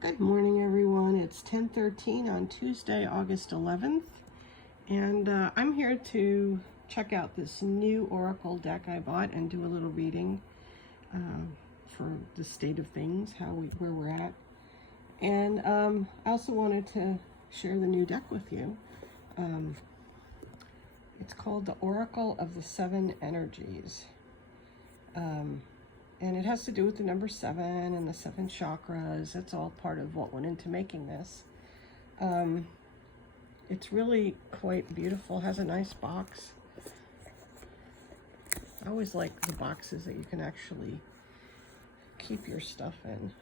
Good morning, everyone. It's 10:13 on Tuesday, August 11th, and I'm here to check out this new Oracle deck I bought and do a little reading for the state of things, where we're at. And I also wanted to share the new deck with you. It's called the Oracle of the Seven Energies. And it has to do with the number 7 and the 7 chakras. That's all part of what went into making this. It's really quite beautiful. Has a nice box. I always like the boxes that you can actually keep your stuff in.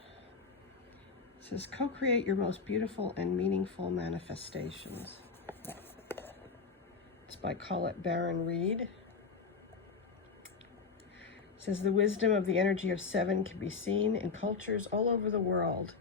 It says, co-create your most beautiful and meaningful manifestations. It's by Colette Baron Reed. It says, the wisdom of the energy of 7 can be seen in cultures all over the world,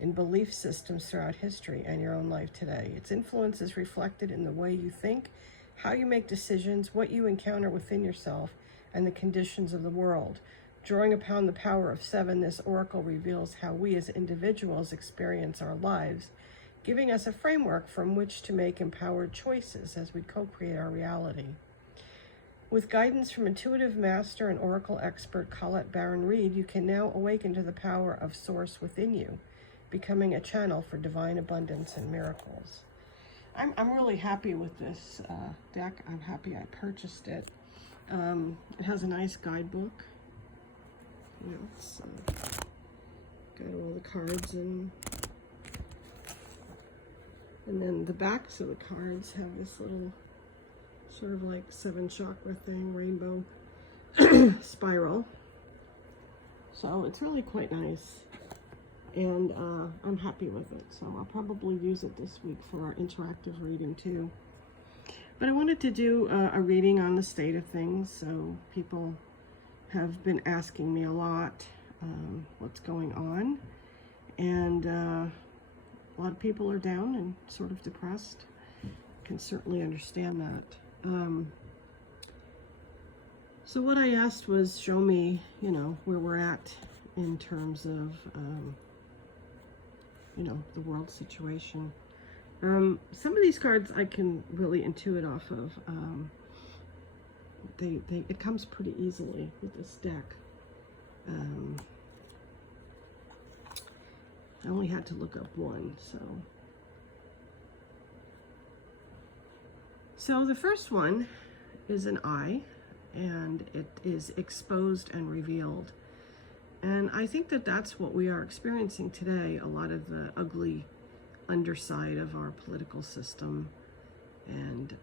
in belief systems throughout history, and your own life today. Its influence is reflected in the way you think, how you make decisions, what you encounter within yourself, and the conditions of the world. Drawing upon the power of 7, this oracle reveals how we as individuals experience our lives, giving us a framework from which to make empowered choices as we co-create our reality. With guidance from intuitive master and oracle expert Colette Baron Reed, you can now awaken to the power of source within you, becoming a channel for divine abundance and miracles. I'm really happy with this deck. I'm happy I purchased it. It has a nice guidebook. You know, it's got all the cards in. And then the backs of the cards have this little sort of like 7 chakra thing, rainbow spiral. So it's really quite nice. And I'm happy with it. So I'll probably use it this week for our interactive reading too. But I wanted to do a reading on the state of things. So people have been asking me a lot what's going on. And a lot of people are down and sort of depressed. Can certainly understand that. So what I asked was, show me, you know, where we're at in terms of, you know, the world situation. Some of these cards I can really intuit off of. It comes pretty easily with this deck. I only had to look up one, So the first one is an eye, and it is exposed and revealed. And I think that that's what we are experiencing today, a lot of the ugly underside of our political system and,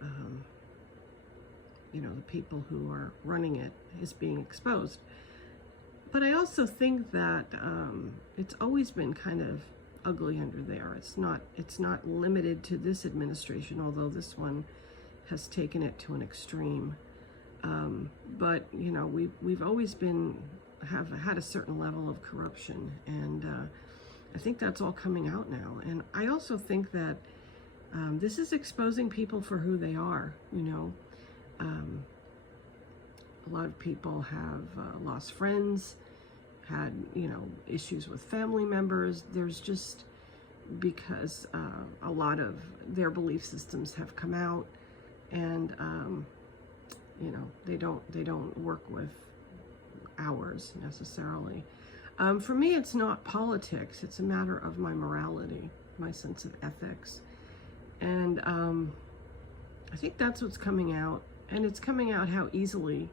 you know, the people who are running it is being exposed. But I also think that it's always been kind of ugly under there. It's not limited to this administration, although this one has taken it to an extreme. But you know, we've always have had a certain level of corruption, and I think that's all coming out now. And I also think that this is exposing people for who they are. You know, a lot of people have lost friends, had, you know, issues with family members. There's just, because a lot of their belief systems have come out, and you know, they don't work with ours necessarily. For me, it's not politics. It's a matter of my morality, my sense of ethics, and I think that's what's coming out. And it's coming out how easily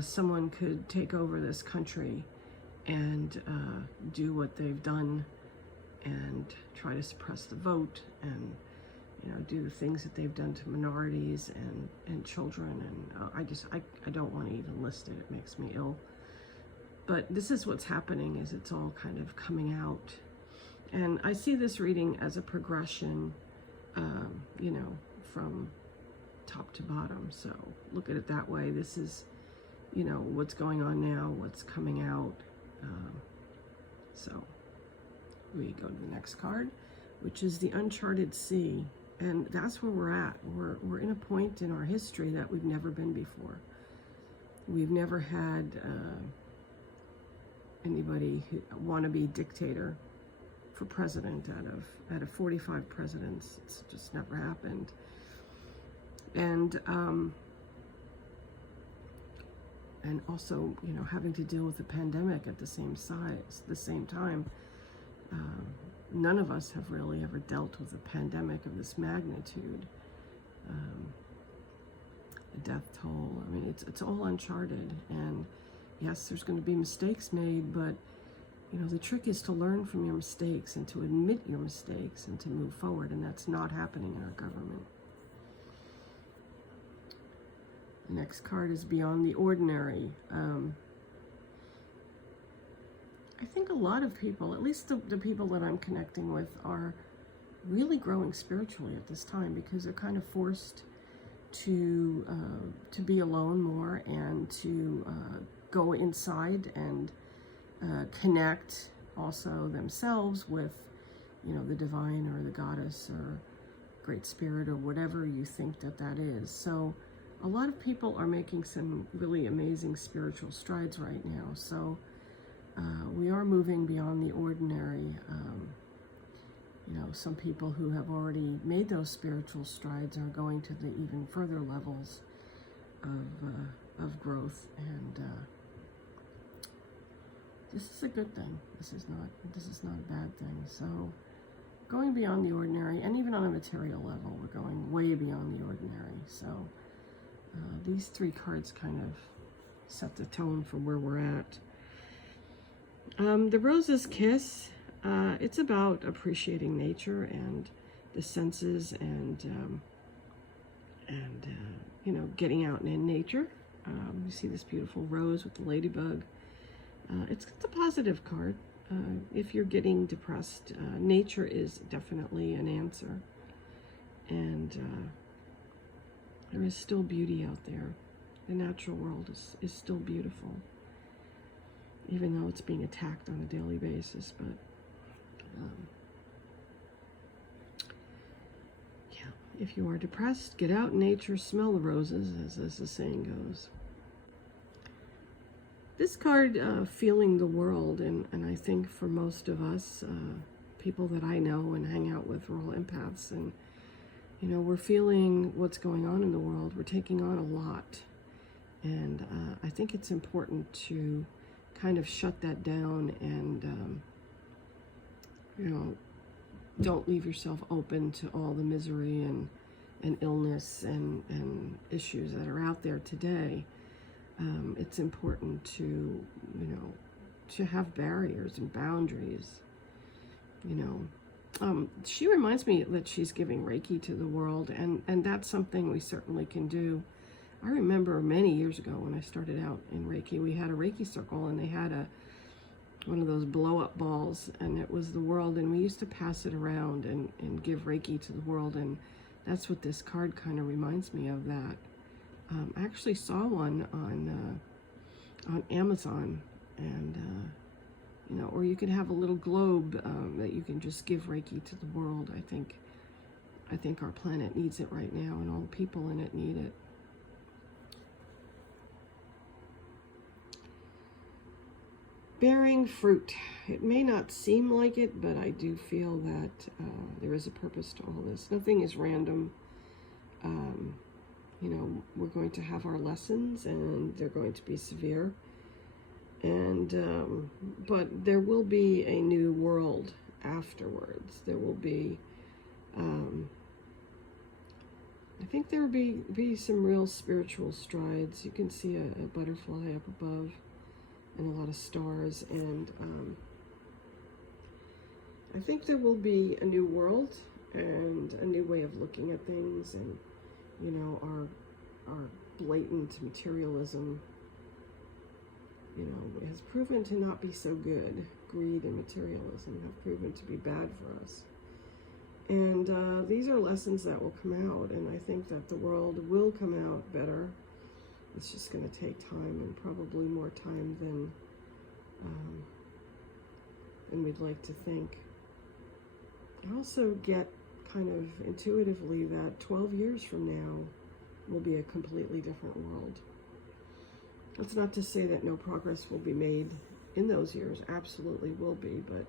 someone could take over this country and do what they've done and try to suppress the vote, and you know, do the things that they've done to minorities and children. And I don't want to even list it. It makes me ill. But this is what's happening, is it's all kind of coming out. And I see this reading as a progression, you know, from top to bottom. So look at it that way. This is, you know, what's going on now, what's coming out. So we go to the next card, which is the Uncharted Sea. And that's where we're at. We're in a point in our history that we've never been before. We've never had anybody who wannabe dictator for president out of 45 presidents. It's just never happened. And also, you know, having to deal with the pandemic at the same time. None of us have really ever dealt with a pandemic of this magnitude. The death toll, I mean, it's all uncharted. And yes, there's going to be mistakes made, but, you know, the trick is to learn from your mistakes and to admit your mistakes and to move forward, and that's not happening in our government. The next card is Beyond the Ordinary. I think a lot of people, at least the people that I'm connecting with, are really growing spiritually at this time, because they're kind of forced to be alone more and to go inside and connect also themselves with, you know, the divine or the goddess or great spirit or whatever you think that is. So a lot of people are making some really amazing spiritual strides right now. So we are moving beyond the ordinary. You know, some people who have already made those spiritual strides are going to the even further levels of growth, and this is a good thing. This is not a bad thing. So going beyond the ordinary, and even on a material level, we're going way beyond the ordinary. So these three cards kind of set the tone for where we're at. The Rose's Kiss, it's about appreciating nature and the senses, and you know, getting out and in nature. You see this beautiful rose with the ladybug. It's a positive card. If you're getting depressed, nature is definitely an answer, and there is still beauty out there. The natural world is still beautiful, even though it's being attacked on a daily basis. But yeah, if you are depressed, get out in nature, smell the roses, as the saying goes. This card, feeling the world, and I think for most of us, people that I know and hang out with, we're all empaths, and you know, we're feeling what's going on in the world. We're taking on a lot, and I think it's important to kind of shut that down and you know, don't leave yourself open to all the misery and illness and issues that are out there today. It's important to, you know, to have barriers and boundaries. You know, she reminds me that she's giving Reiki to the world, and that's something we certainly can do. I remember many years ago when I started out in Reiki, we had a Reiki circle, and they had one of those blow-up balls, and it was the world, and we used to pass it around and give Reiki to the world, and that's what this card kind of reminds me of, that. I actually saw one on Amazon, and you know, or you could have a little globe that you can just give Reiki to the world. I think our planet needs it right now, and all the people in it need it. Bearing fruit. It may not seem like it, but I do feel that there is a purpose to all this. Nothing is random. You know, we're going to have our lessons, and they're going to be severe. And but there will be a new world afterwards. There will be, I think there will be some real spiritual strides. You can see a butterfly up above, and a lot of stars, and I think there will be a new world and a new way of looking at things, and you know, our blatant materialism, you know, has proven to not be so good. Greed and materialism have proven to be bad for us, and these are lessons that will come out, and I think that the world will come out better. It's just going to take time, and probably more time than we'd like to think. I also get kind of intuitively that 12 years from now will be a completely different world. That's not to say that no progress will be made in those years. Absolutely will be, but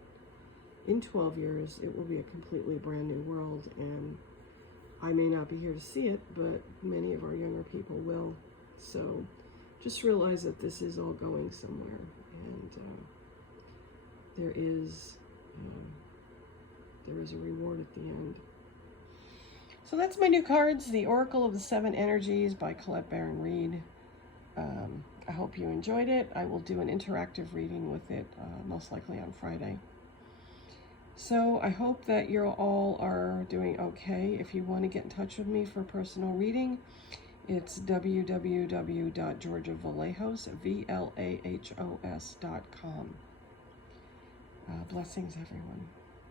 in 12 years, it will be a completely brand new world, and I may not be here to see it, but many of our younger people will. So just realize that this is all going somewhere, and there is a reward at the end. So that's my new cards, The Oracle of the Seven Energies by Colette Baron Reid. I hope you enjoyed it. I will do an interactive reading with it, most likely on Friday. So I hope that you all are doing okay. If you want to get in touch with me for a personal reading, it's www.georgiavallejos.com. Blessings, everyone.